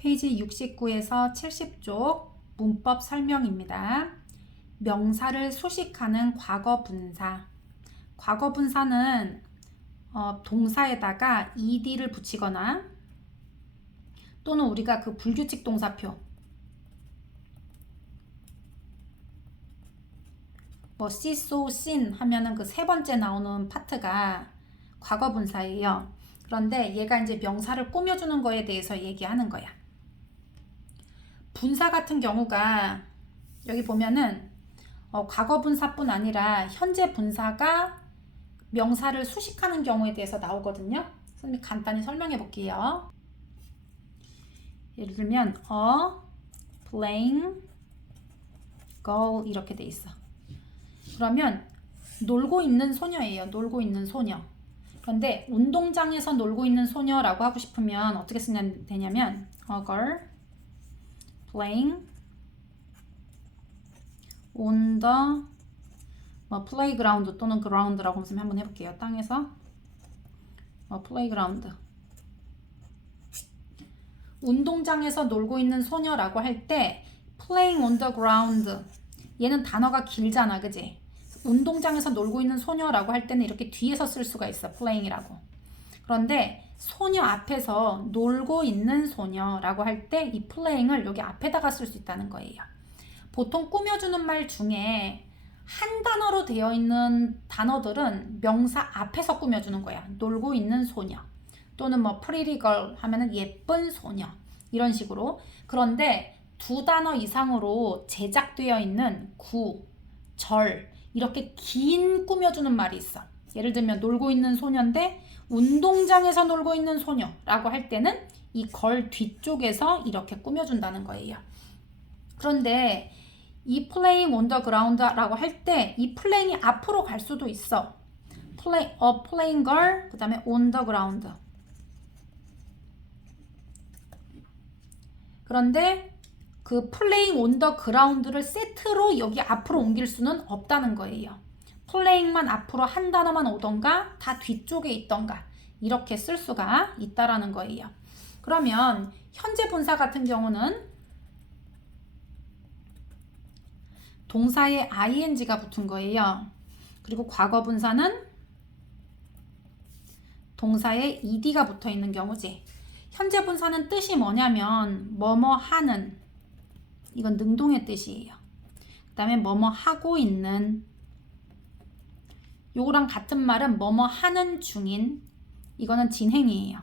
페이지 69에서 70쪽 문법 설명입니다. 명사를 수식하는 과거 분사. 과거 분사는 동사에다가 ed를 붙이거나 또는 우리가 그 불규칙 동사표 see, so, seen 하면은 그 세 번째 나오는 파트가 과거 분사예요. 그런데 얘가 이제 명사를 꾸며주는 거에 대해서 얘기하는 거야. 분사 같은 경우가 여기 보면은 과거 분사뿐 아니라 현재 분사가 명사를 수식하는 경우에 대해서 나오거든요. 선생님이 간단히 설명해 볼게요. 예를 들면 a playing girl 이렇게 돼 있어. 그러면 놀고 있는 소녀예요. 놀고 있는 소녀. 그런데 운동장에서 놀고 있는 소녀라고 하고 싶으면 어떻게 쓰면 되냐면 a girl playing on the playground 또는 ground라고 선생님 한번 해볼게요. 땅에서 playground 운동장에서 놀고 있는 소녀라고 할 때 playing on the ground 얘는 단어가 길잖아, 그지? 운동장에서 놀고 있는 소녀라고 할 때는 이렇게 뒤에서 쓸 수가 있어, playing이라고. 그런데 소녀 앞에서 놀고 있는 소녀라고 할 때 이 playing을 여기 앞에다가 쓸 수 있다는 거예요. 보통 꾸며주는 말 중에 한 단어로 되어 있는 단어들은 명사 앞에서 꾸며주는 거야. 놀고 있는 소녀 또는 pretty girl 하면은 예쁜 소녀 이런 식으로. 그런데 두 단어 이상으로 제작되어 있는 구, 절 이렇게 긴 꾸며주는 말이 있어. 예를 들면 놀고 있는 소녀인데 운동장에서 놀고 있는 소녀라고 할 때는 이 걸 뒤쪽에서 이렇게 꾸며준다는 거예요. 그런데 이 playing on the ground라고 할 때 이 playing이 앞으로 갈 수도 있어. playing girl 그 다음에 on the ground. 그런데 그 playing on the ground를 세트로 여기 앞으로 옮길 수는 없다는 거예요. playing만 앞으로 한 단어만 오던가 다 뒤쪽에 있던가 이렇게 쓸 수가 있다라는 거예요. 그러면 현재 분사 같은 경우는 동사에 ing가 붙은 거예요. 그리고 과거 분사는 동사에 ed가 붙어 있는 경우지. 현재 분사는 뜻이 뭐냐면 뭐뭐 하는 이건 능동의 뜻이에요. 그 다음에 뭐뭐 하고 있는 요거랑 같은 말은 뭐뭐 하는 중인 이거는 진행이에요.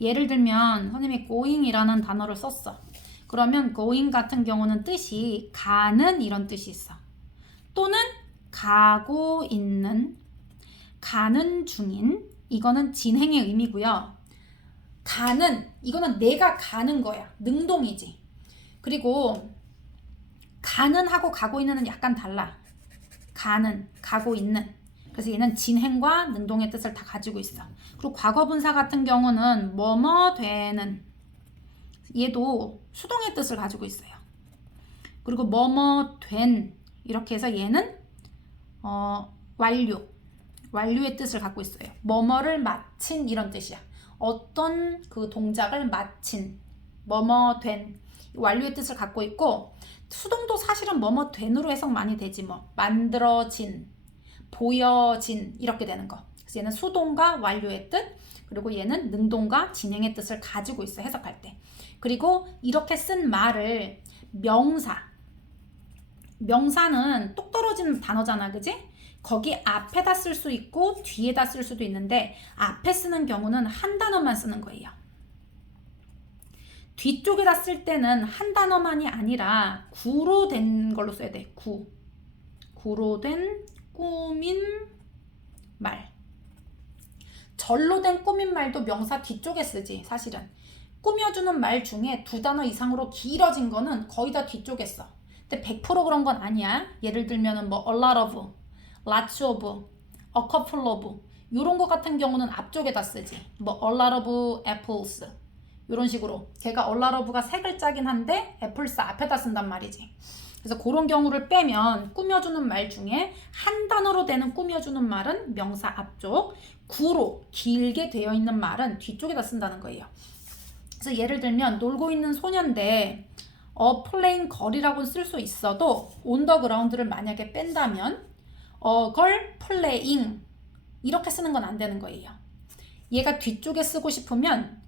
예를 들면 선생님이 going이라는 단어를 썼어. 그러면 going 같은 경우는 뜻이 가는 이런 뜻이 있어. 또는 가고 있는, 가는 중인 이거는 진행의 의미고요. 가는 이거는 내가 가는 거야. 능동이지. 그리고 가는 하고 가고 있는은 약간 달라. 가는, 가고 있는. 그래서 얘는 진행과 능동의 뜻을 다 가지고 있어. 그리고 과거 분사 같은 경우는 뭐뭐 되는 얘도 수동의 뜻을 가지고 있어요. 그리고 뭐뭐 된 이렇게 해서 얘는 완료의 뜻을 갖고 있어요. 뭐뭐를 마친 이런 뜻이야. 어떤 그 동작을 마친 뭐뭐 된 완료의 뜻을 갖고 있고 수동도 사실은 뭐뭐 된으로 해석 많이 되지 뭐 만들어진 보여진 이렇게 되는 거. 그래서 얘는 수동과 완료의 뜻 그리고 얘는 능동과 진행의 뜻을 가지고 있어 해석할 때. 그리고 이렇게 쓴 말을 명사는 똑 떨어지는 단어잖아, 그지? 거기 앞에다 쓸 수 있고 뒤에다 쓸 수도 있는데 앞에 쓰는 경우는 한 단어만 쓰는 거예요. 뒤쪽에다 쓸 때는 한 단어만이 아니라 구로 된 걸로 써야 돼. 구로 된 꾸민 말. 절로 된 꾸민 말도 명사 뒤쪽에 쓰지 사실은. 꾸며주는 말 중에 두 단어 이상으로 길어진 거는 거의 다 뒤쪽에 써. 근데 100% 그런 건 아니야. 예를 들면은 a lot of, lots of, a couple of 이런 거 같은 경우는 앞쪽에다 쓰지. a lot of apples 이런 식으로. 걔가 a lot of가 세 글자긴 한데 apples 앞에다 쓴단 말이지. 그래서 그런 경우를 빼면 꾸며주는 말 중에 한 단어로 되는 꾸며주는 말은 명사 앞쪽, 구로 길게 되어 있는 말은 뒤쪽에다 쓴다는 거예요. 그래서 예를 들면 놀고 있는 소년데 플레인 걸이라고 쓸 수 있어도 on the ground를 만약에 뺀다면 걸 playing 이렇게 쓰는 건 안 되는 거예요. 얘가 뒤쪽에 쓰고 싶으면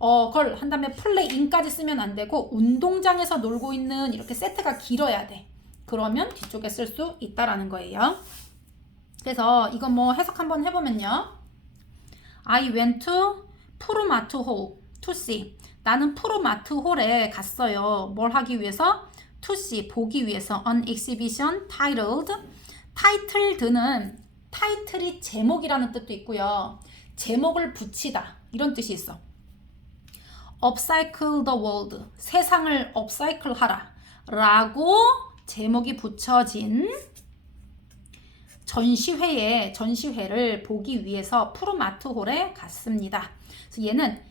걸 한 다음에 playing까지 쓰면 안 되고 운동장에서 놀고 있는 이렇게 세트가 길어야 돼. 그러면 뒤쪽에 쓸 수 있다라는 거예요. 그래서 이거 뭐 해석 한번 해보면요. I went to 푸르마트 홀 to see. 나는 푸르마트 홀에 갔어요. 뭘 하기 위해서? to see, 보기 위해서. An exhibition titled. titled는 타이틀이 제목이라는 뜻도 있고요. 제목을 붙이다 이런 뜻이 있어. upcycle the world. 세상을 upcycle 하라 라고 제목이 붙여진 전시회를 보기 위해서 푸르마트 홀에 갔습니다. 그래서 얘는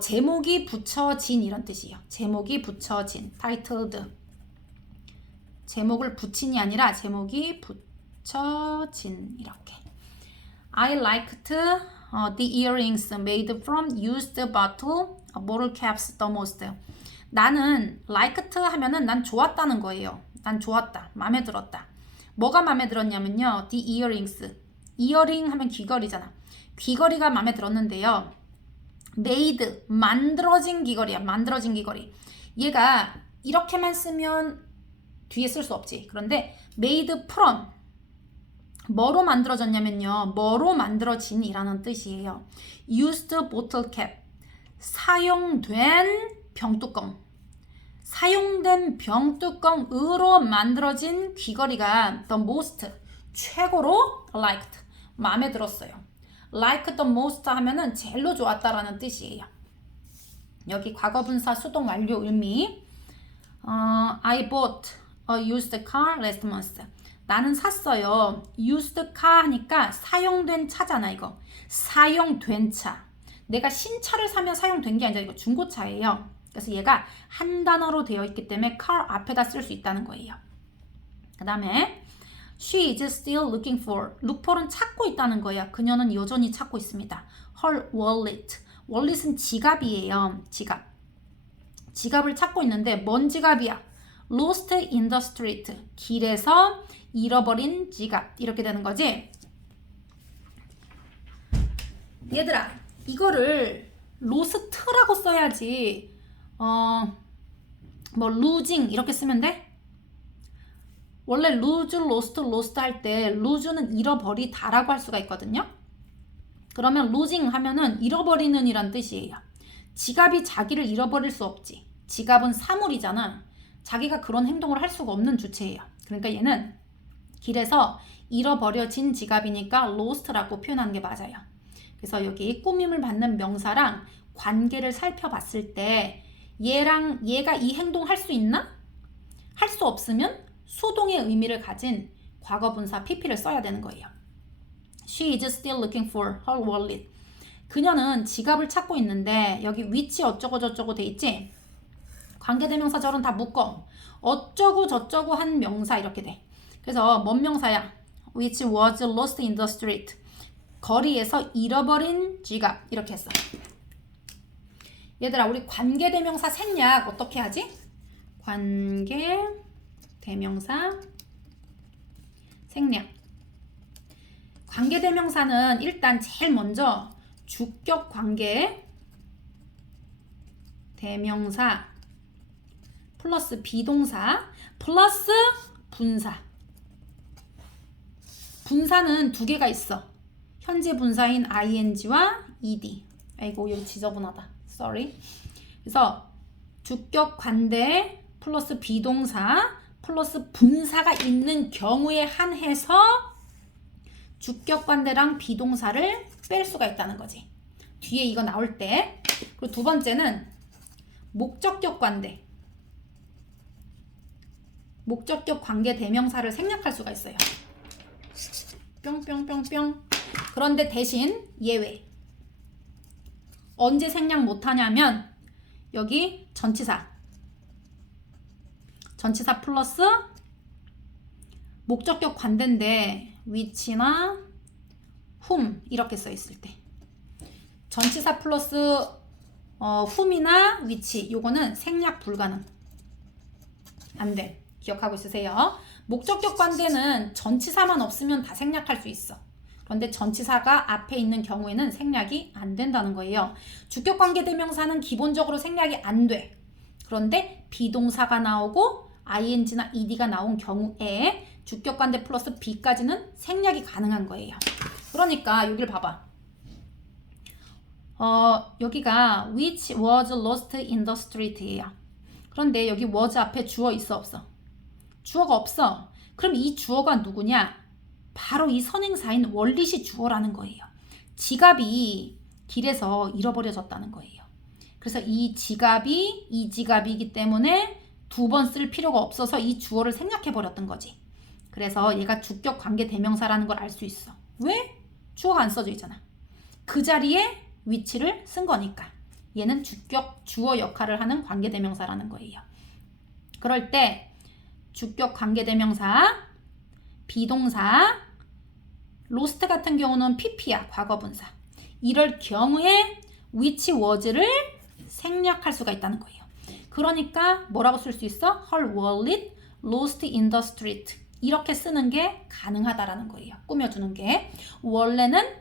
제목이 붙여진 이런 뜻이에요. 제목이 붙여진 titled. 제목을 붙인이 아니라 제목이 붙여진 이렇게. I liked the earrings made from used bottle caps the most. 나는 liked 하면은 난 좋았다는 거예요. 난 좋았다. 마음에 들었다. 뭐가 마음에 들었냐면요. The earrings. 이어링 하면 귀걸이잖아. 귀걸이가 마음에 들었는데요. made, 만들어진 귀걸이야. 만들어진 귀걸이. 얘가 이렇게만 쓰면 뒤에 쓸 수 없지. 그런데 made from 뭐로 만들어졌냐면요. 뭐로 만들어진이라는 뜻이에요. used bottle cap. 사용된 병뚜껑. 사용된 병뚜껑으로 만들어진 귀걸이가 the most, 최고로 liked, 마음에 들었어요. like the most 하면은 제일로 좋았다라는 뜻이에요. 여기 과거분사 수동 완료 의미. I bought a used car last month. 나는 샀어요. used car 하니까 사용된 차잖아 이거. 사용된 차. 내가 신차를 사면 사용된 게 아니라 이거 중고차예요. 그래서 얘가 한 단어로 되어 있기 때문에 car 앞에다 쓸 수 있다는 거예요. 그 다음에 she is still looking for. look for은 찾고 있다는 거예요. 그녀는 여전히 찾고 있습니다. her wallet. wallet은 지갑이에요. 지갑. 지갑을 찾고 있는데 뭔 지갑이야? lost in the street. 길에서 잃어버린 지갑. 이렇게 되는 거지? 얘들아, 이거를 lost라고 써야지. 뭐 losing 이렇게 쓰면 돼? 원래 lose, lost 할 때 lose는 잃어버리다라고 할 수가 있거든요. 그러면 losing 하면은 잃어버리는 이란 뜻이에요. 지갑이 자기를 잃어버릴 수 없지. 지갑은 사물이잖아. 자기가 그런 행동을 할 수가 없는 주체예요. 그러니까 얘는 길에서 잃어버려진 지갑이니까 lost라고 표현하는 게 맞아요. 그래서 여기 꾸밈을 받는 명사랑 관계를 살펴봤을 때 얘랑 얘가 이 행동 할 수 있나? 할 수 없으면 수동의 의미를 가진 과거분사 pp를 써야 되는 거예요. She is still looking for her wallet. 그녀는 지갑을 찾고 있는데 여기 which 어쩌고 저쩌고 돼 있지? 관계대명사 절은 다 묶어. 어쩌고 저쩌고 한 명사 이렇게 돼. 그래서 뭔 명사야? Which was lost in the street. 거리에서 잃어버린 지갑 이렇게 했어. 얘들아, 우리 관계대명사 생략 어떻게 하지? 관계대명사 생략. 관계대명사는 일단 제일 먼저 주격 관계 대명사 플러스 비동사 플러스 분사. 분사는 두 개가 있어. 현재 분사인 ing와 ed. 아이고 여기 지저분하다. sorry. 그래서 주격 관대 플러스 비동사 플러스 분사가 있는 경우에 한해서 주격 관대랑 비동사를 뺄 수가 있다는 거지. 뒤에 이거 나올 때. 그리고 두 번째는 목적격 관대. 목적격 관계 대명사를 생략할 수가 있어요. 뿅뿅뿅뿅. 그런데 대신 예외. 언제 생략 못하냐면 여기 전치사 플러스 목적격 관대인데 which나 whom 이렇게 써 있을 때 전치사 플러스 whom이나 which 요거는 생략 불가능. 안 돼. 기억하고 있으세요. 목적격 관계는 전치사만 없으면 다 생략할 수 있어. 그런데 전치사가 앞에 있는 경우에는 생략이 안 된다는 거예요. 주격 관계 대명사는 기본적으로 생략이 안 돼. 그런데 비동사가 나오고 ing나 ed가 나온 경우에 주격 관계 플러스 be까지는 생략이 가능한 거예요. 그러니까 여기를 봐봐. 여기가 which was lost in the street예요. 그런데 여기 was 앞에 주어 있어 없어? 주어가 없어. 그럼 이 주어가 누구냐? 바로 이 선행사인 월릿이 주어라는 거예요. 지갑이 길에서 잃어버려졌다는 거예요. 그래서 이 지갑이기 때문에 두 번 쓸 필요가 없어서 이 주어를 생략해버렸던 거지. 그래서 얘가 주격 관계 대명사라는 걸 알 수 있어. 왜? 주어가 안 써져 있잖아. 그 자리에 위치를 쓴 거니까. 얘는 주격 주어 역할을 하는 관계 대명사라는 거예요. 그럴 때 주격 관계 대명사, 비동사, lost 같은 경우는 pp야, 과거분사. 이럴 경우에 which was를 생략할 수가 있다는 거예요. 그러니까 뭐라고 쓸 수 있어? Her wallet lost in the street. 이렇게 쓰는 게 가능하다라는 거예요. 꾸며주는 게. 원래는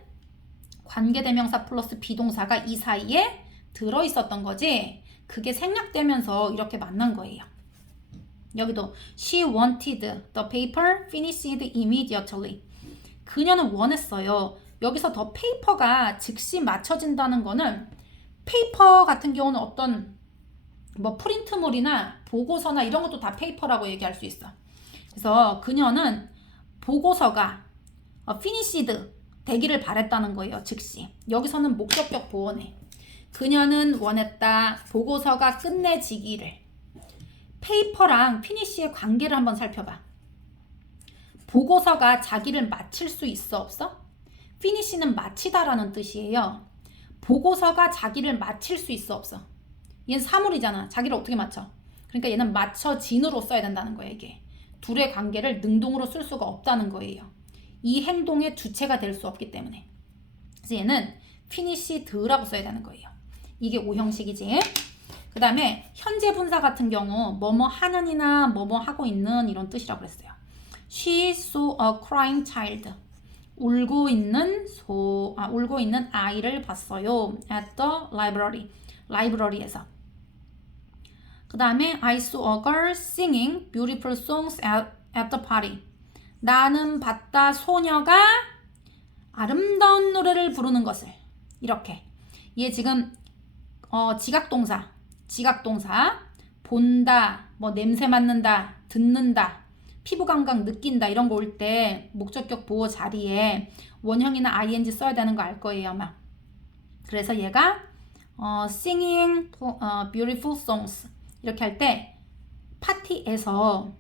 관계대명사 플러스 비동사가 이 사이에 들어있었던 거지. 그게 생략되면서 이렇게 만난 거예요. 여기도 She wanted the paper finished immediately. 그녀는 원했어요. 여기서 the paper가 즉시 맞춰진다는 거는 페이퍼 같은 경우는 어떤 뭐 프린트물이나 보고서나 이런 것도 다 페이퍼라고 얘기할 수 있어. 그래서 그녀는 보고서가 finished 되기를 바랬다는 거예요. 즉시. 여기서는 목적격 보호네. 그녀는 원했다. 보고서가 끝내지기를. 페이퍼랑 finish의 관계를 한번 살펴봐. 보고서가 자기를 마칠 수 있어 없어? finish는 마치다라는 뜻이에요. 보고서가 자기를 마칠 수 있어 없어? 얘는 사물이잖아. 자기를 어떻게 맞춰? 그러니까 얘는 맞춰진으로 써야 된다는 거예요. 이게 둘의 관계를 능동으로 쓸 수가 없다는 거예요. 이 행동의 주체가 될 수 없기 때문에. 그래서 얘는 finished라고 써야 되는 거예요. 이게 오형식이지. 그 다음에 현재 분사 같은 경우 뭐뭐 하는이나 뭐뭐 하고 있는 이런 뜻이라고 그랬어요. She saw a crying child. 울고 있는 아이를 봤어요. At the library. 라이브러리에서. 그 다음에 I saw a girl singing beautiful songs at the party. 나는 봤다 소녀가 아름다운 노래를 부르는 것을. 이렇게. 얘 지금 지각동사 본다, 뭐 냄새 맡는다, 듣는다, 피부 감각 느낀다 이런 거 올 때 목적격 보호 자리에 원형이나 ing 써야 되는 거 알 거예요 아마. 그래서 얘가 singing beautiful songs 이렇게 할 때 파티에서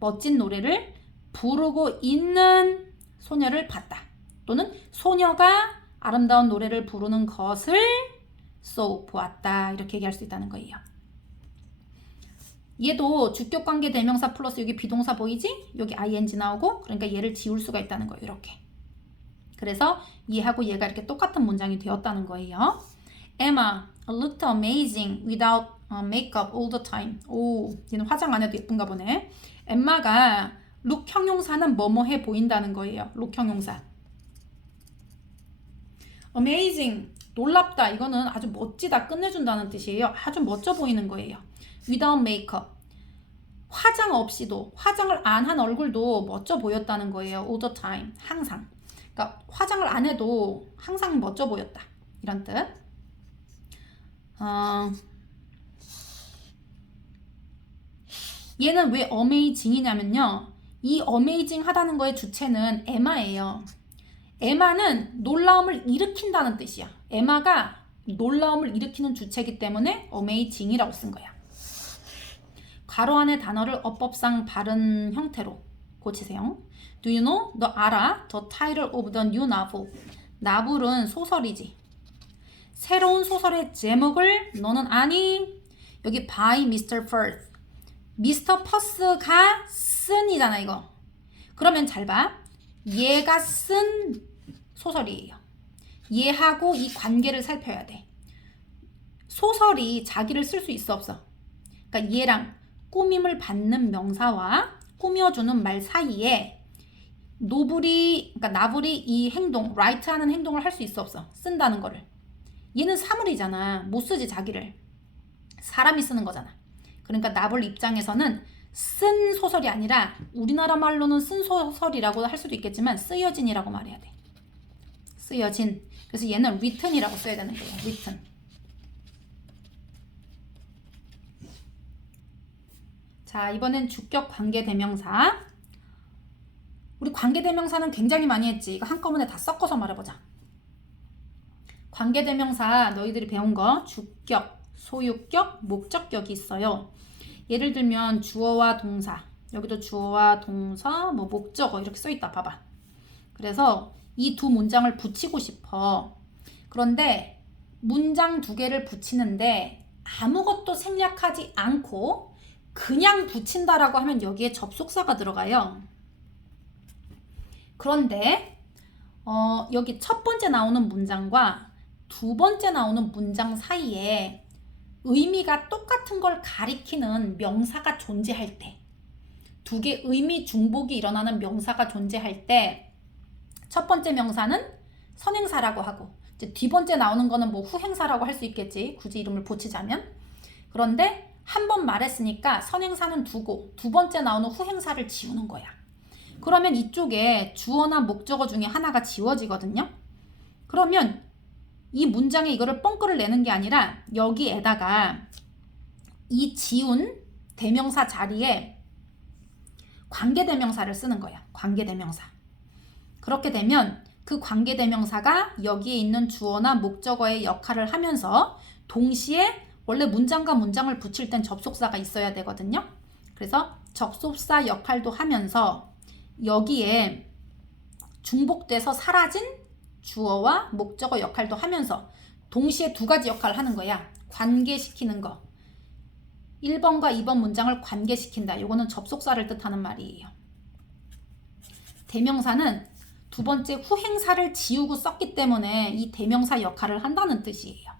멋진 노래를 부르고 있는 소녀를 봤다. 또는 소녀가 아름다운 노래를 부르는 것을 보았다. 이렇게 얘기할 수 있다는 거예요. 얘도 주격관계 대명사 플러스 여기 비동사 보이지? 여기 ing 나오고 그러니까 얘를 지울 수가 있다는 거예요. 이렇게. 그래서 얘하고 얘가 이렇게 똑같은 문장이 되었다는 거예요. Emma looked amazing without makeup all the time. 오, 얘는 화장 안 해도 예쁜가 보네. 엠마가 look 형용사는 뭐뭐해 보인다는 거예요. look 형용사. amazing, 놀랍다. 이거는 아주 멋지다, 끝내준다는 뜻이에요. 아주 멋져 보이는 거예요. without makeup. 화장 없이도, 화장을 안 한 얼굴도 멋져 보였다는 거예요. all the time, 항상. 그러니까 화장을 안 해도 항상 멋져 보였다. 이런 뜻. 얘는 왜 amazing이냐면요. 이 amazing 하다는 거의 주체는 에마예요. 에마는 놀라움을 일으킨다는 뜻이야. 에마가 놀라움을 일으키는 주체이기 때문에 amazing이라고 쓴 거야. 괄호 안에 단어를 어법상 바른 형태로 고치세요. Do you know? 너 알아? The title of the new novel. 나불은 소설이지. 새로운 소설의 제목을 너는 아니? 여기 by Mr. Firth. 미스터 퍼스가 쓴이잖아 이거. 그러면 잘 봐. 얘가 쓴 소설이에요. 얘하고 이 관계를 살펴야 돼. 소설이 자기를 쓸 수 있어 없어? 그러니까 얘랑 꾸밈을 받는 명사와 꾸며주는 말 사이에 그러니까 나불이 이 행동, write 하는 행동을 할 수 있어 없어? 쓴다는 거를. 얘는 사물이잖아. 못 쓰지 자기를. 사람이 쓰는 거잖아. 그러니까 나불 입장에서는 쓴 소설이 아니라 우리나라 말로는 쓴 소설이라고 할 수도 있겠지만 쓰여진이라고 말해야 돼. 쓰여진. 그래서 얘는 written이라고 써야 되는 거예요. written. 자, 이번엔 주격 관계대명사. 우리 관계대명사는 굉장히 많이 했지. 이거 한꺼번에 다 섞어서 말해보자. 관계대명사 너희들이 배운 거 주격, 소유격, 목적격이 있어요. 예를 들면 주어와 동사, 여기도 주어와 동사, 뭐 목적어 이렇게 써있다. 봐봐. 그래서 이 두 문장을 붙이고 싶어. 그런데 문장 두 개를 붙이는데 아무것도 생략하지 않고 그냥 붙인다라고 하면 여기에 접속사가 들어가요. 그런데 여기 첫 번째 나오는 문장과 두 번째 나오는 문장 사이에 의미가 똑같은 걸 가리키는 명사가 존재할 때, 두 개 의미 중복이 일어나는 명사가 존재할 때 첫 번째 명사는 선행사라고 하고 이제 뒤 번째 나오는 거는 뭐 후행사라고 할 수 있겠지. 굳이 이름을 붙이자면. 그런데 한 번 말했으니까 선행사는 두고 두 번째 나오는 후행사를 지우는 거야. 그러면 이쪽에 주어나 목적어 중에 하나가 지워지거든요. 그러면 이 문장에 이거를 뻥크를 내는 게 아니라 여기에다가 이 지운 대명사 자리에 관계대명사를 쓰는 거야. 관계대명사. 그렇게 되면 그 관계대명사가 여기에 있는 주어나 목적어의 역할을 하면서 동시에 원래 문장과 문장을 붙일 땐 접속사가 있어야 되거든요. 그래서 접속사 역할도 하면서 여기에 중복돼서 사라진 주어와 목적어 역할도 하면서 동시에 두 가지 역할을 하는 거야. 관계시키는 거. 1번과 2번 문장을 관계시킨다. 이거는 접속사를 뜻하는 말이에요. 대명사는 두 번째 후행사를 지우고 썼기 때문에 이 대명사 역할을 한다는 뜻이에요.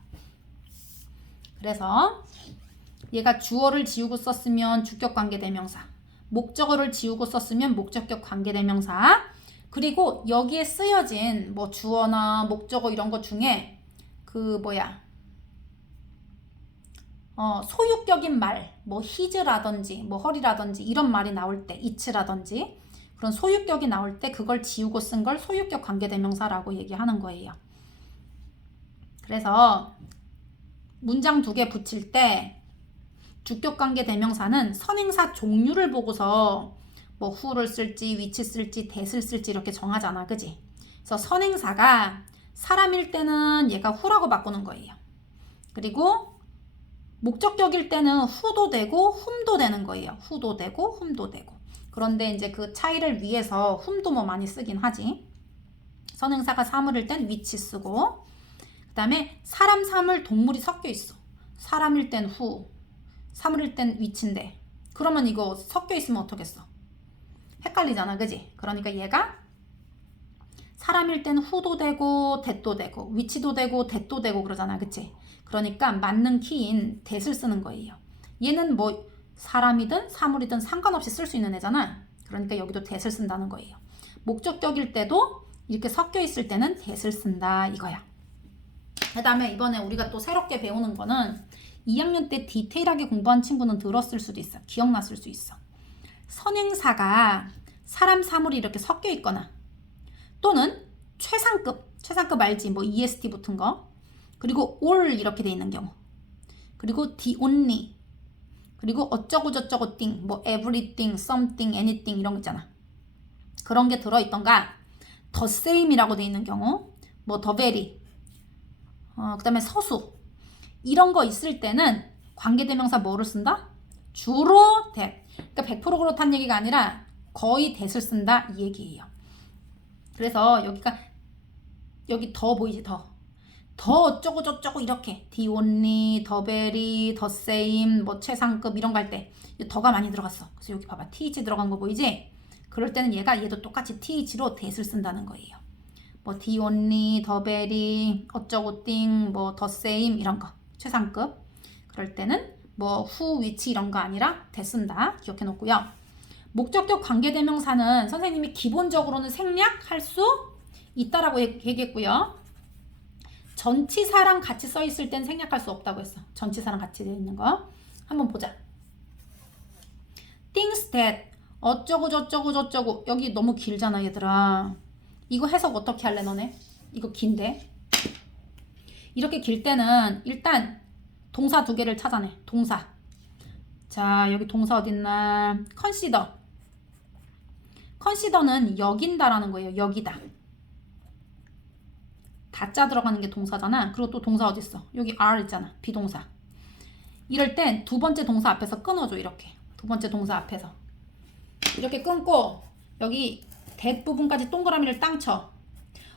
그래서 얘가 주어를 지우고 썼으면 주격관계대명사, 목적어를 지우고 썼으면 목적격 관계대명사, 그리고 여기에 쓰여진 뭐 주어나 목적어 이런 것 중에 소유격인 말, 뭐 his라든지 뭐 her이라든지 이런 말이 나올 때, it라든지 그런 소유격이 나올 때 그걸 지우고 쓴 걸 소유격 관계대명사라고 얘기하는 거예요. 그래서 문장 두 개 붙일 때 주격관계대명사는 선행사 종류를 보고서 뭐 who를 쓸지 which 쓸지 that을 쓸지 이렇게 정하잖아. 그지? 그래서 선행사가 사람일 때는 얘가 who라고 바꾸는 거예요. 그리고 목적격일 때는 who도 되고 whom도 되는 거예요. who도 되고 whom도 되고. 그런데 이제 그 차이를 위해서 whom도 뭐 많이 쓰긴 하지. 선행사가 사물일 땐 which 쓰고, 그 다음에 사람, 사물, 동물이 섞여 있어. 사람일 땐 who, 사물일 땐 which인데 그러면 이거 섞여 있으면 어떡겠어? 헷갈리잖아. 그지? 그러니까 얘가 사람일 땐 who도 되고 that도 되고 which도 되고 that도 되고 그러잖아. 그치? 그러니까 맞는 키인 that을 쓰는 거예요. 얘는 뭐 사람이든 사물이든 상관없이 쓸 수 있는 애잖아. 그러니까 여기도 that을 쓴다는 거예요. 목적격일 때도 이렇게 섞여 있을 때는 that을 쓴다 이거야. 그 다음에 이번에 우리가 또 새롭게 배우는 거는 2학년 때 디테일하게 공부한 친구는 들었을 수도 있어. 기억났을 수 있어. 선행사가 사람, 사물이 이렇게 섞여 있거나 또는 최상급 알지? 뭐 EST 붙은 거. 그리고 all 이렇게 돼 있는 경우. 그리고 the only. 그리고 어쩌고 저쩌고 thing, 뭐 everything, something, anything 이런 거 있잖아. 그런 게 들어있던가 the same이라고 돼 있는 경우, 뭐 the very, 그 다음에 서수 이런 거 있을 때는 관계대명사 뭐를 쓴다? 주로 that. 그러니까 100% 그렇다는 얘기가 아니라 거의 that을 쓴다 이 얘기예요. 그래서 여기 더 보이지? 더 어쩌고 저쩌고 이렇게 the only, the very, the same, 뭐 최상급 이런 거 할 때 더가 많이 들어갔어. 그래서 여기 봐봐. th 들어간 거 보이지? 그럴 때는 얘도 똑같이 th로 that을 쓴다는 거예요. 뭐 the only, the very, 어쩌고 thing, 뭐 the same 이런 거 최상급. 그럴 때는 뭐 who, which 이런 거 아니라 됐습니다. 기억해 놓고요. 목적격 관계대명사는 선생님이 기본적으로는 생략할 수 있다라고 얘기했고요. 전치사랑 같이 써 있을 땐 생략할 수 없다고 했어. 전치사랑 같이 되어 있는 거. 한번 보자. things that 어쩌고 저쩌고 저쩌고. 여기 너무 길잖아 얘들아. 이거 해석 어떻게 할래 너네? 이거 긴데. 이렇게 길 때는 일단 동사 두 개를 찾아내. 동사. 자, 여기 동사 어딨나? consider. consider는 여긴다라는 거예요. 여기다. 다짜 들어가는 게 동사잖아. 그리고 또 동사 어딨어? 여기 are 있잖아. 비동사. 이럴 땐 두 번째 동사 앞에서 끊어줘. 이렇게. 두 번째 동사 앞에서. 이렇게 끊고 여기 that 부분까지 동그라미를 땅 쳐.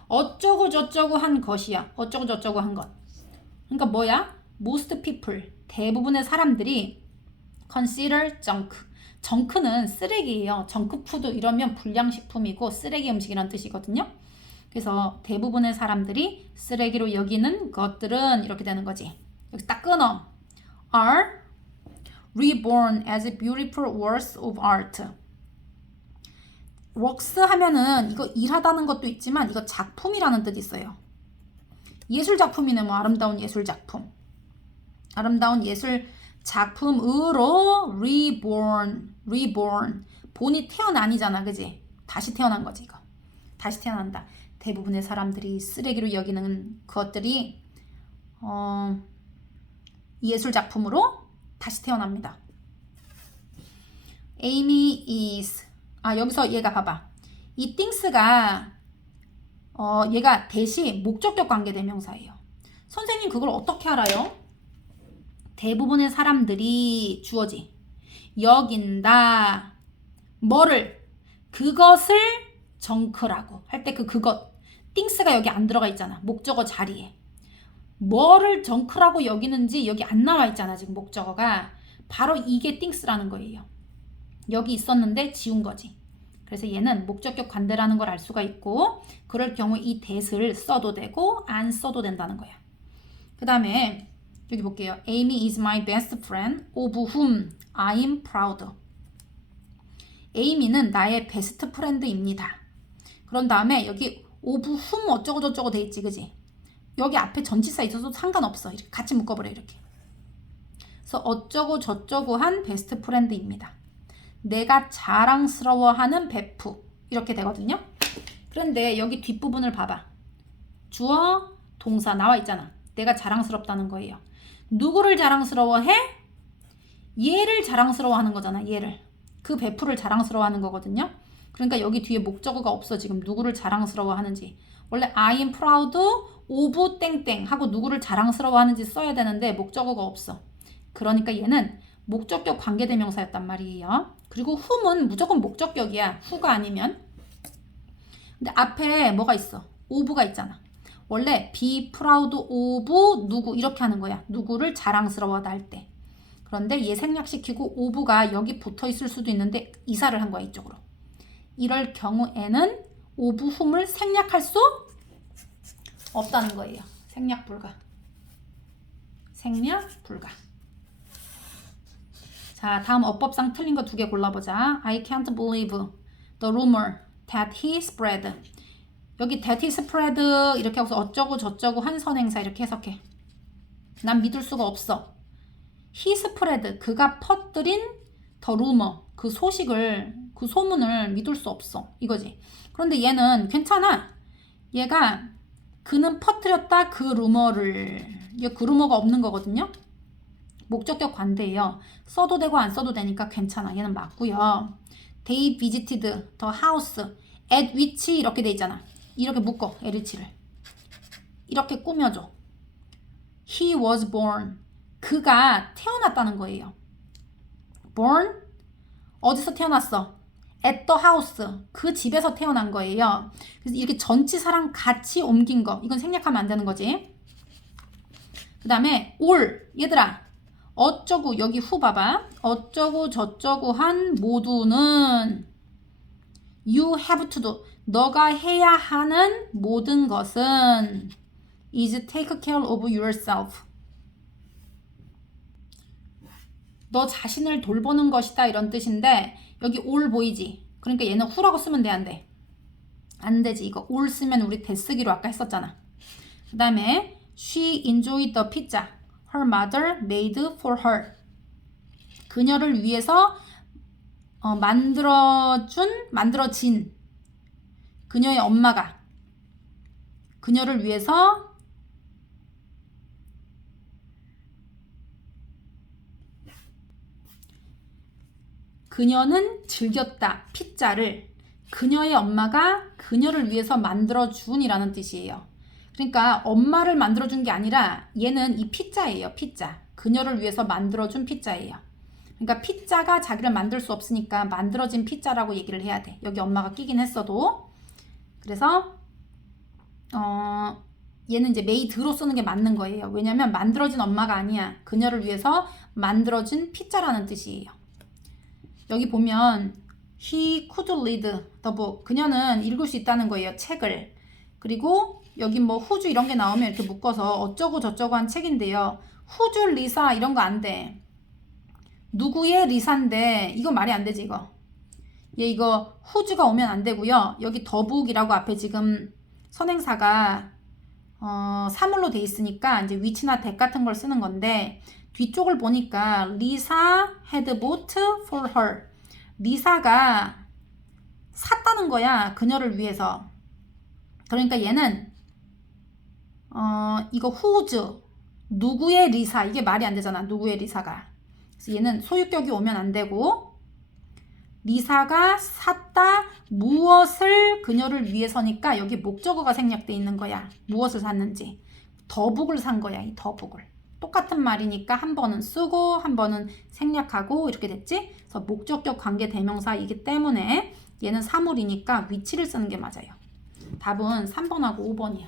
어쩌고 저쩌고 한 것이야. 어쩌고 저쩌고 한 것. 그러니까 뭐야? Most people. 대부분의 사람들이 consider junk. 정크는 쓰레기예요. 정크푸드 이러면 불량식품이고 쓰레기 음식이란 뜻이거든요. 그래서 대부분의 사람들이 쓰레기로 여기는 것들은 이렇게 되는 거지. 여기 딱 끊어. are reborn as beautiful works of art. works 하면은 이거 일하다는 것도 있지만 이거 작품이라는 뜻이 있어요. 예술 작품이네. 뭐 아름다운 예술 작품. 아름다운 예술 작품으로 reborn. 본이 태어나니잖아. 그지? 다시 태어난 거지 이거. 다시 태어난다. 대부분의 사람들이 쓰레기로 여기는 것들이 예술 작품으로 다시 태어납니다. Amy is. 여기서 얘가 봐봐. 이 things가 얘가 대시 목적격 관계대명사예요. 선생님 그걸 어떻게 알아요? 대부분의 사람들이 주어지. 여긴다. 뭐를? 그것을 정크라고 할 때 그것. things가 여기 안 들어가 있잖아. 목적어 자리에. 뭐를 정크라고 여기는지 여기 안 나와 있잖아. 지금 목적어가. 바로 이게 things라는 거예요. 여기 있었는데 지운 거지. 그래서 얘는 목적격 관대라는 걸 알 수가 있고 그럴 경우 이 that을 써도 되고 안 써도 된다는 거야. 그 다음에 여기 볼게요. Amy is my best friend of whom I'm proud. 에이미는 나의 베스트 프렌드입니다. 그런 다음에 여기 of whom 어쩌고 저쩌고 돼 있지. 그지? 여기 앞에 전치사 있어도 상관없어. 이렇게 같이 묶어버려. 이렇게. 그래서 어쩌고 저쩌고 한 베스트 프렌드입니다. 내가 자랑스러워하는 베프. 이렇게 되거든요. 그런데 여기 뒷부분을 봐봐. 주어, 동사 나와 있잖아. 내가 자랑스럽다는 거예요. 누구를 자랑스러워해? 얘를 자랑스러워하는 거잖아. 얘를. 그 베프를 자랑스러워하는 거거든요. 그러니까 여기 뒤에 목적어가 없어. 지금 누구를 자랑스러워하는지. 원래 I am proud of 땡땡 하고 누구를 자랑스러워하는지 써야 되는데 목적어가 없어. 그러니까 얘는 목적격 관계대명사였단 말이에요. 그리고 whom은 무조건 목적격이야. who가 아니면. 근데 앞에 뭐가 있어? of가 있잖아. 원래 be proud of 누구 이렇게 하는 거야. 누구를 자랑스러워하다 할 때. 그런데 얘 생략시키고 of가 여기 붙어 있을 수도 있는데 이사를 한 거야. 이쪽으로. 이럴 경우에는 of whom을 생략할 수 없다는 거예요. 생략 불가. 생략 불가. 자, 다음 어법상 틀린 거 2개 골라보자. I can't believe the rumor that he spread. 여기 that he spread 이렇게 하고서 어쩌고 저쩌고 한 선행사 이렇게 해석해. 난 믿을 수가 없어. he spread 그가 퍼뜨린 the rumor 그 소식을 그 소문을 믿을 수 없어. 이거지. 그런데 얘는 괜찮아. 얘가 그는 퍼뜨렸다 그 루머를. 그 루머가 없는 거거든요. 목적격 관대예요. 써도 되고 안 써도 되니까 괜찮아. 얘는 맞고요. They visited the house at which 이렇게 돼 있잖아. 이렇게 묶어. LH를. 이렇게 꾸며줘. He was born. 그가 태어났다는 거예요. born 어디서 태어났어? at the house 그 집에서 태어난 거예요. 그래서 이렇게 전치사랑 같이 옮긴 거 이건 생략하면 안 되는 거지. 그 다음에 all 얘들아 어쩌고 여기 후 봐봐. 어쩌고 저쩌고 한 모두는 you have to do 너가 해야 하는 모든 것은 is take care of yourself 너 자신을 돌보는 것이다 이런 뜻인데 여기 all 보이지? 그러니까 얘는 who라고 쓰면 돼, 안 돼? 안 되지. 이거 all 쓰면 우리 되쓰기로 아까 했었잖아. 그 다음에 she enjoyed the pizza her mother made for her. 그녀를 위해서 만들어진 그녀의 엄마가 그녀를 위해서 그녀는 즐겼다. 피자를 그녀의 엄마가 그녀를 위해서 만들어준이라는 뜻이에요. 그러니까 엄마를 만들어준 게 아니라 얘는 이 피자예요. 피자. 그녀를 위해서 만들어준 피자예요. 그러니까 피자가 자기를 만들 수 없으니까 만들어진 피자라고 얘기를 해야 돼. 여기 엄마가 끼긴 했어도. 그래서 얘는 이제 메이드로 쓰는 게 맞는 거예요. 왜냐면 만들어진 엄마가 아니야. 그녀를 위해서 만들어진 피자라는 뜻이에요. 여기 보면 he could read the book. 그녀는 읽을 수 있다는 거예요. 책을. 그리고 여기 뭐 whose 이런 게 나오면 이렇게 묶어서 어쩌고 저쩌고 한 책인데요. whose 리사 이런 거 안 돼. 누구의 리사인데 이거 말이 안 되지 이거. 얘 이거 whose가 오면 안 되고요. 여기 the book이라고 앞에 지금 선행사가 사물로 돼 있으니까 이제 위치나 대 같은 걸 쓰는 건데 뒤쪽을 보니까 리사 had bought for her. 리사가 샀다는 거야. 그녀를 위해서. 그러니까 얘는 이거 whose 누구의 리사 이게 말이 안 되잖아. 누구의 리사가. 그래서 얘는 소유격이 오면 안 되고 리사가 샀다 무엇을 그녀를 위해서니까 여기 목적어가 생략돼 있는 거야. 무엇을 샀는지. 더북을 산 거야. 이 더북을. 똑같은 말이니까 한 번은 쓰고 한 번은 생략하고 이렇게 됐지? 그래서 목적격 관계 대명사이기 때문에 얘는 사물이니까 위치를 쓰는 게 맞아요. 답은 3번하고 5번이야.